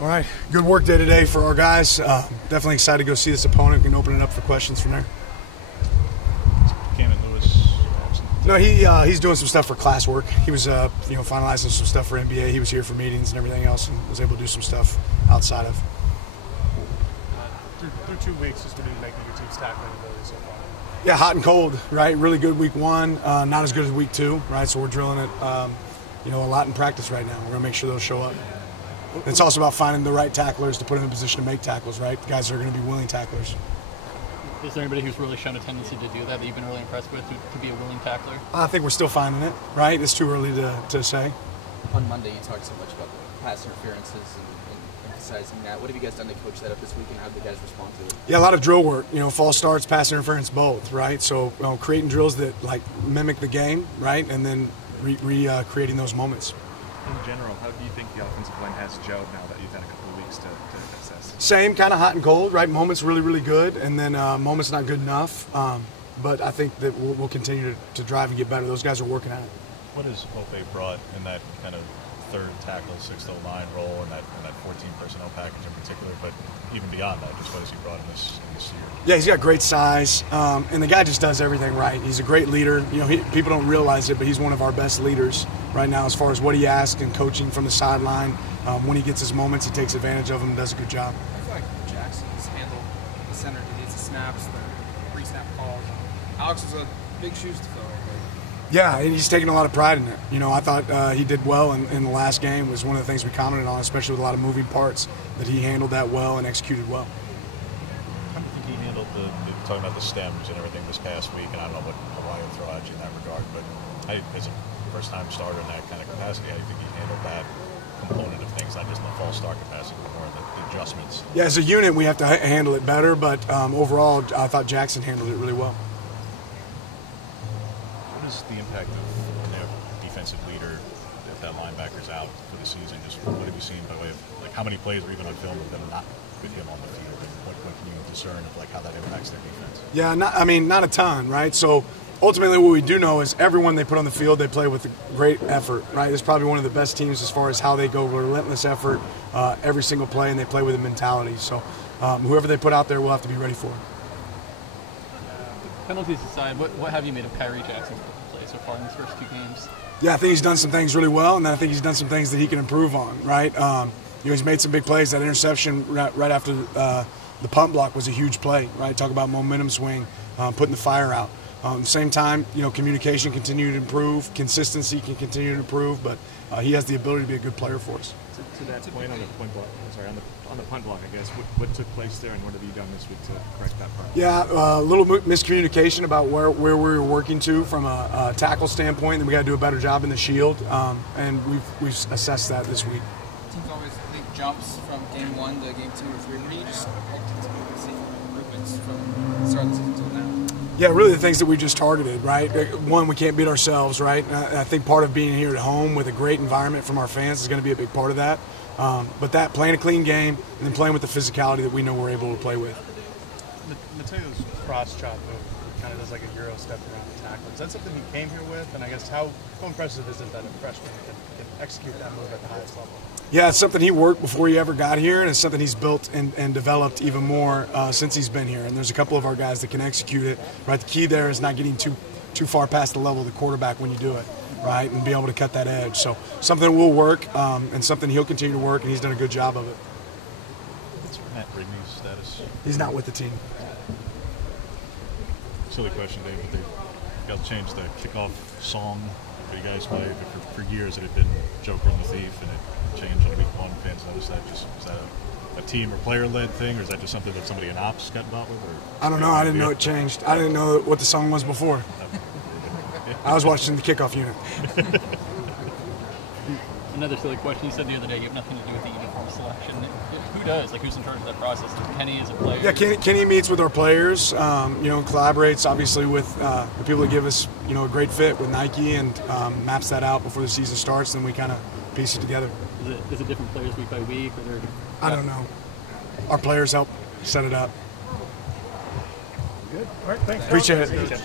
All right, good work day today for our guys. Definitely excited to go see this opponent and open it up for questions from there. No, he's doing some stuff for classwork. He was finalizing some stuff for NBA. He was here for meetings and everything else, and was able to do some stuff outside of. Through 2 weeks, just what do you make of your team's tackling ability so far? Yeah, hot and cold, right? Really good week 1, not as good as week 2, right? So we're drilling it, a lot in practice right now. We're gonna make sure those show up. It's also about finding the right tacklers to put in a position to make tackles, right? Guys that are going to be willing tacklers. Is there anybody who's really shown a tendency to do that you've been really impressed with, to be a willing tackler? I think we're still finding it, right? It's too early to say. On Monday, you talked so much about pass interferences and emphasizing that. What have you guys done to coach that up this week, and how have the guys respond to it? Yeah, a lot of drill work. False starts, pass interference, both, right? So creating drills that mimic the game, right, and then creating those moments. In general, how do you think the offensive line has gelled now that you've had a couple of weeks to assess? Same, kind of hot and cold, right? Moments really, really good, and then moments not good enough. But I think that we'll continue to drive and get better. Those guys are working at it. What has Hope brought in that kind of third tackle, 6-0 line role, and that 14 personnel package in particular? But even beyond that, just what has he brought in this year? Yeah, he's got great size, and the guy just does everything right. He's a great leader. People don't realize it, but he's one of our best leaders right now as far as what he asks and coaching from the sideline. When he gets his moments, he takes advantage of them and does a good job. I feel like Jackson's handled the center who needs the snaps, the pre-snap calls. Alex is a big shoes to fill. Yeah, and he's taking a lot of pride in it. I thought he did well in the last game. It was one of the things we commented on, especially with a lot of moving parts, that he handled that well and executed well. How do you think he handled talking about the stems and everything this past week? And I don't know what Hawaii will throw at you in that regard, but as a first-time starter in that kind of capacity, how do you think he handled that component of things, not just in the false start capacity, but more in the adjustments? Yeah, as a unit, we have to handle it better, but overall, I thought Jackson handled it really well. What is the impact of defensive leader if that linebacker's out for the season? Just what have you seen by way of how many plays were even on film of them not with him on the field, and what can you discern of how that impacts their defense? Yeah, not a ton, right? So ultimately, what we do know is everyone they put on the field, they play with a great effort, right? It's probably one of the best teams as far as how they go relentless effort every single play, and they play with a mentality. So whoever they put out there, we'll have to be ready for. Penalties aside, what have you made of Kyrie Jackson's play so far in his first 2 games? Yeah, I think he's done some things really well, and I think he's done some things that he can improve on, right? He's made some big plays. That interception right after the punt block was a huge play, right? Talk about momentum swing, putting the fire out. At the same time, communication continued to improve, consistency can continue to improve, but he has the ability to be a good player for us. To that point on the punt block, on the punt block, I guess, what took place there, and what have you done this week to correct that part? Yeah, a little miscommunication about where we were working to from a tackle standpoint, and we got to do a better job in the shield, and we've assessed that this week. Teams always make jumps from game 1 to game 2 or 3. What do you just expect to see improvements from the start of the season until now? Yeah, really the things that we just targeted, right? One, we can't beat ourselves, right? I think part of being here at home with a great environment from our fans is going to be a big part of that. But that, playing a clean game and then playing with the physicality that we know we're able to play with. Mateo's cross chop move kind of does like a Euro step around the tackle. Is that something he came here with? And I guess how impressive is it that a freshman can execute that move at the highest level? Yeah, it's something he worked before he ever got here, and it's something he's built and developed even more since he's been here. And there's a couple of our guys that can execute it. Right, the key there is not getting too far past the level of the quarterback when you do it, right, and be able to cut that edge. So something will work, and something he'll continue to work, and he's done a good job of it. What's Matt Rigney's status? He's not with the team. Silly question, Dave, but they got to change the kickoff song for you guys played. For years it had been Joker and the Thief, and it changed on week 1. Fans noticed that. Is that a team or player-led thing, or is that just something that somebody in ops got involved with? Or I don't know. I didn't know it changed. I didn't know what the song was before. I was watching the kickoff unit. Another silly question. You said the other day you have nothing to do with the uniform selection. Who does? Who's in charge of that process? Kenny as a player? Yeah, Kenny meets with our players, collaborates obviously with the people that give us, a great fit with Nike, and maps that out before the season starts, and we kind of piece it together. Is it different players week by week? I don't know. Our players help set it up. Good. All right, thanks. Appreciate it.